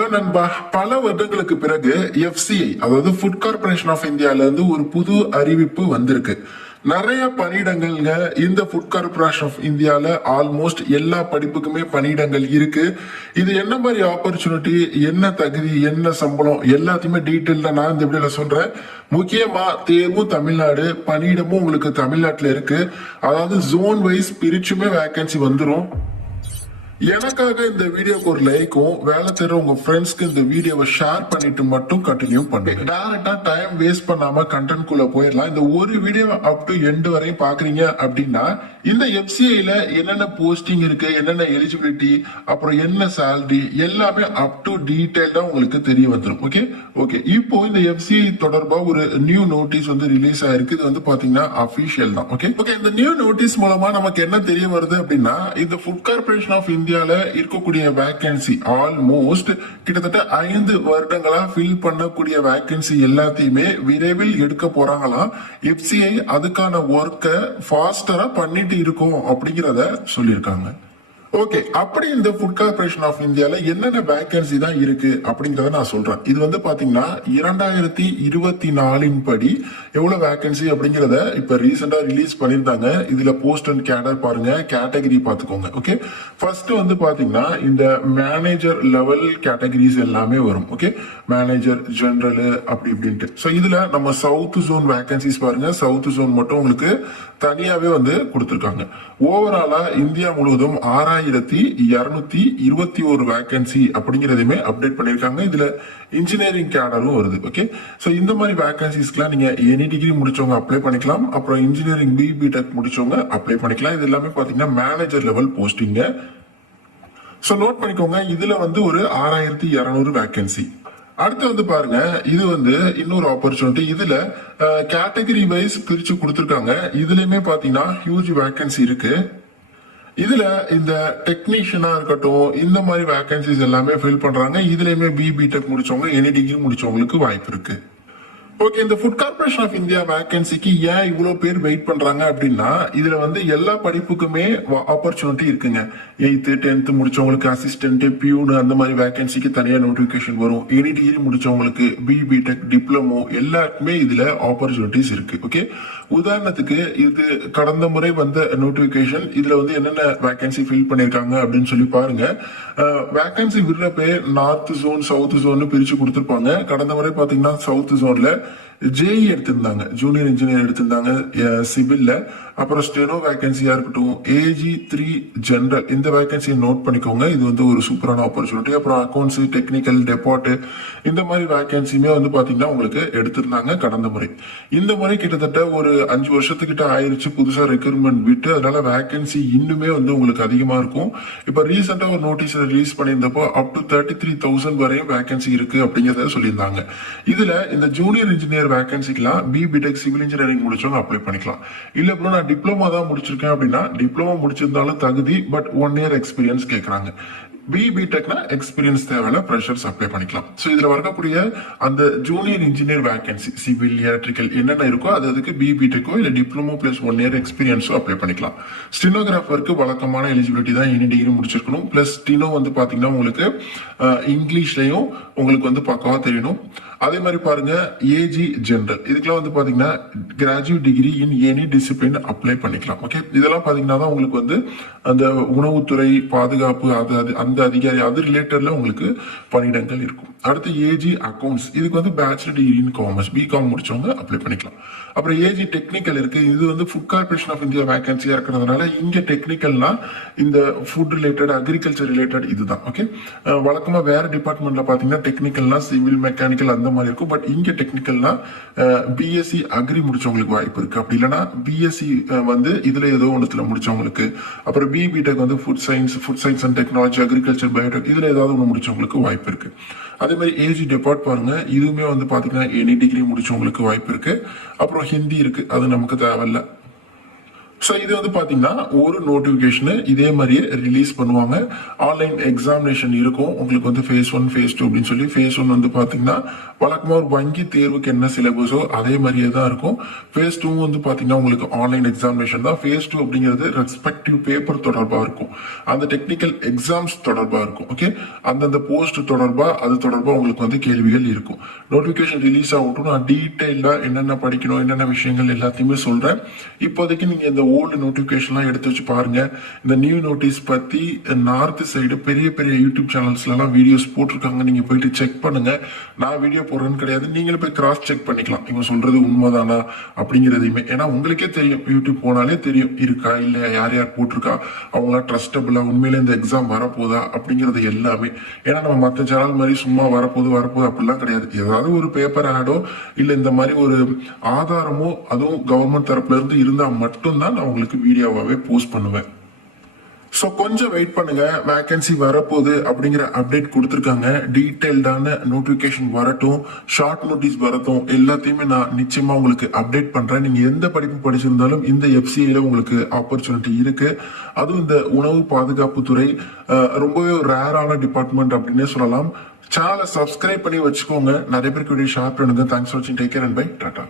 Hello நண்பா, பல வருடங்களுக்கு பிறகு எஃப்சிஐ அதாவது ஃபுட் கார்பரேஷன் ஆஃப் இந்தியால இருந்து ஒரு புது அறிவிப்பு வந்திருக்கு. நிறைய பணியிடங்கள்ங்க இந்த ஃபுட் கார்பரேஷன் ஆஃப் இந்தியால ஆல்மோஸ்ட் எல்லா படிப்புக்குமே பணியிடங்கள் இருக்கு. இது என்ன மாதிரி ஆப்பர்ச்சுனிட்டி, என்ன தகுதி, என்ன சம்பளம் எல்லாத்தையுமே டீட்டெயில்டா நான் இந்த வீடியோல சொல்றேன். முக்கியமா தேர்வும் தமிழ்நாடு, பணியிடமும் உங்களுக்கு தமிழ்நாட்டுல இருக்கு. அதாவது ஜோன் வைஸ் பிரிச்சுமே வேகன்சி வந்துடும். எனக்காக இந்த வீடியோக்கு ஒரு லைக்கும், வேலை தேர்ற உங்க ஃப்ரெண்ட்ஸ்க்கு இந்த வீடியோவை ஷேர் பண்ணிட்டு மட்டும் கண்டினியூ பண்ணுங்க. டைரக்டா டைம் வேஸ்ட் பண்ணாம கண்டென்ட் குள்ள போயிடலாம். இந்த ஒரு வீடியோ அப் டு எண்ட் வரையும் பாக்குறீங்க அப்படின்னா இந்த எஃப்சிஐல என்னென்ன போஸ்டிங் இருக்கு, என்னென்ன எலிஜிபிலிட்டி, அப்புறம் என்ன சேலரி எல்லாமே அப் டு டீடைல்டா உங்களுக்கு தெரிய வந்துடும். ஓகே ஓகே இப்போ இந்த எஃப்சிஐ தொடர்பா ஒரு நியூ நோட்டீஸ் வந்து ரிலீஸ் ஆயிருக்கு. இது வந்து பாத்தீங்கன்னா அபிஷியல் தான். ஓகே ஓகே இந்த நியூ நோட்டீஸ் மூலமா நமக்கு என்ன தெரிய வருது அப்படின்னா இந்த ஃபுட் கார்பரேஷன் ஆஃப் இந்தியால இருக்கக்கூடிய வேகன்சி ஆல்மோஸ்ட் கிட்டத்தட்ட 5 வருடங்களா ஃபில் பண்ணக்கூடிய வேகன்சி எல்லாத்தையுமே விரைவில் எடுக்க போறாங்களாம். எஃப்சிஐ அதுக்கான ஒர்க்கை ஃபாஸ்டரா பண்ணிட்டு இருக்கோம் அப்படிங்கறத சொல்லியிருக்காங்க. ஓகே, அப்படி இந்த ஃபுட் கார்பரேஷன் ஆஃப் இந்தியால என்னென்ன வேகன்சி தான் இருக்கு அப்படிங்கறத நான் சொல்றேன். இது வந்து பாத்தீங்கன்னா 2024 படி எவ்வளவு வேகன்சி அப்படிங்கறத இப்ப ரீசெண்டா ரிலீஸ் பண்ணிருந்தாங்க. இதுல போஸ்ட் அண்ட் கேடர் பாருங்க, கேட்டகரி பாத்துக்கோங்க. ஓகே, ஃபர்ஸ்ட் வந்து பாத்தீங்கன்னா இந்த மேனேஜர் லெவல் கேட்டகரிஸ் எல்லாமே வரும். ஓகே, மேனேஜர், ஜெனரல் அப்படி இப்படின்ட்டு. ஸோ இதுல நம்ம சவுத் ஜோன் வேகன்சிஸ் பாருங்க, சவுத் ஜோன் மட்டும் உங்களுக்கு தனியாவே வந்து கொடுத்திருக்காங்க. ஓவராலா இந்தியா முழுவதும் 6221 வேகன்சி அப்படிங்கறதையுமே அப்டேட் பண்ணிருக்காங்க. இதுல இன்ஜினியரிங் கேடரும் வருது. ஓகே, சோ இந்த மாதிரி வேகன்சிஸ்க்குலாம் நீங்க எனி டிகிரி முடிச்சவங்க அப்ளை பண்ணிக்கலாம். அப்புறம் இன்ஜினியரிங் பிடெக் முடிச்சவங்க அப்ளை பண்ணிக்கலாம். இது எல்லாமே பாத்தீங்கன்னா மேனேஜர் லெவல் போஸ்டிங்க. சோ நோட் பண்ணிக்கோங்க, இதுல வந்து ஒரு 6200 வேகன்சி. அடுத்து வந்து பாருங்க, இது வந்து இன்னொரு ஆப்பர்ச்சுனிட்டி. இதுல கேட்டகரி வைஸ் பிரிச்சு கொடுத்திருக்காங்க. இதுலயுமே பாத்தீங்கன்னா ஹியூஜ் வேகன்சி இருக்கு. இதுல இந்த டெக்னீஷியனா இருக்கட்டும், இந்த மாதிரி வேகன்சிஸ் எல்லாமே ஃபில் பண்றாங்க. இதுலயுமே பிடெக் முடிச்சவங்க, எனி டிகிரி முடிச்சவங்களுக்கு வாய்ப்பு இருக்கு. ஓகே, இந்த ஃபுட் கார்பரேஷன் ஆஃப் இந்தியா வேகன்சிக்கு ஏன் இவ்வளவு பேர் வெயிட் பண்றாங்க அப்படின்னா இதுல வந்து எல்லா படிப்புக்குமே ஆப்பர்ச்சுனிட்டி இருக்குங்க. 8th 10th முடிச்சவங்களுக்கு அசிஸ்டன்ட், பியூன் அந்த மாதிரி வேகன்சிக்கு தனியா நோட்டிபிகேஷன் வரும். எனி டிகிரி முடிச்சவங்களுக்கு பிடெக், டிப்ளமோ எல்லாருக்குமே இதுல ஆப்பர்ச்சுனிட்டிஸ் இருக்கு. ஓகே, உதாரணத்துக்கு இது கடந்த முறை வந்த நோட்டிபிகேஷன். இதுல வந்து என்னென்ன வேகன்சி ஃபில் பண்ணிருக்காங்க அப்படின்னு சொல்லி பாருங்க. வேகன்சி விடுறப்ப நார்த் ஜோன், சவுத் ஜோன் பிரிச்சு கொடுத்திருப்பாங்க. கடந்த முறை பாத்தீங்கன்னா சவுத் ஜோன்ல ஜேஇ எடுத்திருந்தாங்க, ஜூனியர் இன்ஜினியர் எடுத்திருந்தாங்க சிவில்ல. அப்புறம் ஸ்டெனோ வேகன்சியா இருக்கட்டும், ஏஜி 3 ஜெனரல் இந்த வேகன்சியை நோட் பண்ணிக்கோங்க. இது வந்து ஒரு சூப்பரான ஆப்பர்ச்சுனிட்டி. அப்புறம் அக்கௌண்ட்ஸ், டெக்னிக்கல், டெபார்ட் இந்த மாதிரி வேகன்சியுமே வந்து பாத்தீங்கன்னா உங்களுக்கு எடுத்திருந்தாங்க கடந்த முறை. இந்த முறை கிட்டத்தட்ட ஒரு 5 வருஷத்துக்கிட்ட ஆயிருச்சு புதுசா ரெக்ரூட்மெண்ட் விட்டு. அதனால வேகன்சி இன்னுமே வந்து உங்களுக்கு அதிகமா இருக்கும். இப்ப ரீசெண்டா ஒரு நோட்டீஸ் ரிலீஸ் பண்ணியிருந்தப்போ அப் டு 33,000 வரையும் வேகன்சி இருக்கு அப்படிங்கறத சொல்லியிருந்தாங்க. இதுல இந்த ஜூனியர் இன்ஜினியர் வேகன்சிக்கெல்லாம் பிடெக் சிவில் இன்ஜினியரிங் முடிச்சவங்க அப்ளை பண்ணிக்கலாம். இல்ல ப்ரோ நான் டிப்ளமோ தான் முடிச்சிருக்கேன் அப்படின்னா டிப்ளமோ முடிச்சிருந்தாலும் தகுதி, பட் 1 year எக்ஸ்பீரியன்ஸ் கேட்கறாங்க. பிடெக்னா எக்ஸ்பீரியன்ஸ் தேவையில்ல, ஃப்ரெஷர்ஸ் அப்ளை பண்ணிக்கலாம். ஸோ இதுல வரக்கூடிய அந்த junior engineer vacancy civil, electrical என்னென்ன இருக்கோ அதுக்கு பிடெக்கோ இல்ல டிப்ளமோ பிளஸ் 1 year எக்ஸ்பீரியன்ஸோ அப்ளை பண்ணிக்கலாம். ஸ்டெனோகிராஃபருக்கு வழக்கமான எலிஜிபிலிட்டி தான், எனி டிகிரி முடிச்சிருக்கணும். பிளஸ் ஸ்டெனோ வந்து பாத்தீங்கன்னா உங்களுக்கு இங்கிலீஷ்லயும் உங்களுக்கு வந்து பக்காவா தெரியணும். அதே மாதிரி பாருங்க, ஏஜி ஜெனரல் இதுக்கெல்லாம் வந்து பாத்தீங்கன்னா graduate degree in any discipline apply பண்ணிக்கலாம். ஓகே, இதெல்லாம் பாத்தீங்கன்னா தான் உங்களுக்கு வந்து அந்த உணவுத்துறை, பாதுகாப்பு அந்த அதிகாரி அது ரிலேட்டட்ல உங்களுக்கு பணியிடங்கள் இருக்கும். அடுத்து ஏஜி அக்கௌண்ட்ஸ், இதுக்கு வந்து bachelor degree in commerce, BCom முடிச்சவங்க அப்ளை பண்ணிக்கலாம். அப்புறம் ஏஜி டெக்னிக்கல் இருக்கு. இது வந்து ஃபுட் கார்பரேஷன் ஆஃப் இந்தியா வேகன்சியா இருக்கிறதுனால இங்க டெக்னிக்கல்னா இந்த ஃபுட் ரிலேட்டட், அக்ரிகல்ச்சர் ரிலேட்டட் இதுதான். ஓகே, வழக்கமா வேற டிபார்ட்மெண்ட்ல பாத்தீங்கன்னா டெக்னிக்கல்னா சிவில், மெக்கானிக்கல் அந்த மாதிரி இருக்கும். பட் இங்க டெக்னிக்கல்னா பிஎஸ்சி அக்ரி முடிச்சவங்களுக்கு வாய்ப்பு இருக்கு. அப்படி இல்லைன்னா பிஎஸ்சி வந்து இதுல ஏதோ ஒன்றுல முடிச்சவங்களுக்கு, அப்புறம் பிடெக் வந்து food science and technology, agriculture, Biotech இதுல ஏதாவது ஒன்று முடிச்சவங்களுக்கு வாய்ப்பு இருக்கு. அதே மாதிரி ஏஜி டெபார்ட் பாருங்க, இதுவுமே வந்து பாத்தீங்கன்னா எனி டிகிரி முடிச்சவங்களுக்கு வாய்ப்பு இருக்கு. அப்புறம் ஹிந்தி இருக்கு, அது நமக்கு தேவையில்ல. ஸோ இது வந்து பாத்தீங்கன்னா ஒரு நோட்டிபிகேஷன் இதே மாதிரியே ரிலீஸ் பண்ணுவாங்க. ஆன்லைன் எக்ஸாமினேஷன் இருக்கும் உங்களுக்கு வந்து ஃபேஸ் 1 ஃபேஸ் 2 அப்படின்னு சொல்லி. ஃபேஸ் 1 வந்து பாத்தீங்கன்னா வழக்கமா ஒரு வங்கி தேர்வுக்கு என்ன சிலபஸோ அதே மாதிரியே தான் இருக்கும். ஃபேஸ் 2 வந்து பாத்தீங்கன்னா உங்களுக்கு ஆன்லைன் எக்ஸாமினேஷன் தான். ஃபேஸ் 2 அப்படிங்கிறது ரெஸ்பெக்டிவ் பேப்பர் தொடர்பா இருக்கும், அந்த டெக்னிக்கல் எக்ஸாம்ஸ் தொடர்பா இருக்கும். ஓகே, அந்தந்த போஸ்ட் தொடர்பா அது தொடர்பா உங்களுக்கு வந்து கேள்விகள் இருக்கும். நோட்டிபிகேஷன் ரிலீஸ் ஆகட்டும், நான் டீட்டெயிலா என்னென்ன படிக்கணும் என்னென்ன விஷயங்கள் எல்லாத்தையுமே சொல்றேன். இப்போதைக்கு நீங்க இந்த ஓல்டு நோட்டிபிகேஷன்லாம் எடுத்து வச்சு பாருங்க. இந்த நியூ நோட்டீஸ் பத்தி நார்த் சைடு பெரிய பெரிய யூடியூப் சேனல்ஸ்ல எல்லாம் வீடியோஸ் போட்டிருக்காங்க, நீங்க போயிட்டு செக் பண்ணுங்க. நான் வீடியோ போடுறேன்னு கிடையாது, நீங்களும் போய் கிராஸ் செக் பண்ணிக்கலாம் இவங்க சொல்றது உண்மைதானா அப்படிங்கிறதையுமே. ஏன்னா உங்களுக்கே தெரியும், யூடியூப் போனாலே தெரியும் இருக்கா இல்ல, யார் யார் போட்டிருக்கா, அவங்களா ட்ரஸ்டபிளா, உண்மையில இந்த எக்ஸாம் வரப்போதா அப்படிங்கிறது எல்லாமே. ஏன்னா நம்ம மற்ற சேனல் மாதிரி சும்மா வரப்போகுது அப்படிலாம் கிடையாது. ஏதாவது ஒரு பேப்பர் ஆடோ இல்ல இந்த மாதிரி ஒரு ஆதாரமோ அதுவும் கவர்மெண்ட் தரப்புல இருந்து இருந்தா மட்டும்தான் நான் உங்களுக்கு வீடியோவாவே போஸ்ட் பண்ணுவேன். ஸோ கொஞ்சம் வெயிட் பண்ணுங்க, வேகன்சி வரப்போகுது அப்படிங்கிற அப்டேட் கொடுத்துருக்காங்க. டீட்டெயில்டான நோட்டிஃபிகேஷன் வரட்டும், ஷார்ட் நோட்டீஸ் வரட்டும், எல்லாத்தையுமே நான் நிச்சயமா உங்களுக்கு அப்டேட் பண்றேன். நீங்க எந்த படிப்பு படிச்சிருந்தாலும் இந்த எஃப்சிஐல உங்களுக்கு ஆப்பர்ச்சுனிட்டி இருக்கு. அதுவும் இந்த உணவு பாதுகாப்பு துறை ரொம்பவே ரேரான டிபார்ட்மெண்ட் அப்படின்னே சொல்லலாம். சேனலை சப்ஸ்கிரைப் பண்ணி வச்சுக்கோங்க. நிறைய பேருக்கு வீடியோ ஷேர் பண்ணுங்க. தேங்க்ஸ் ஃபார் வாட்சிங். Take care and bye. Tata.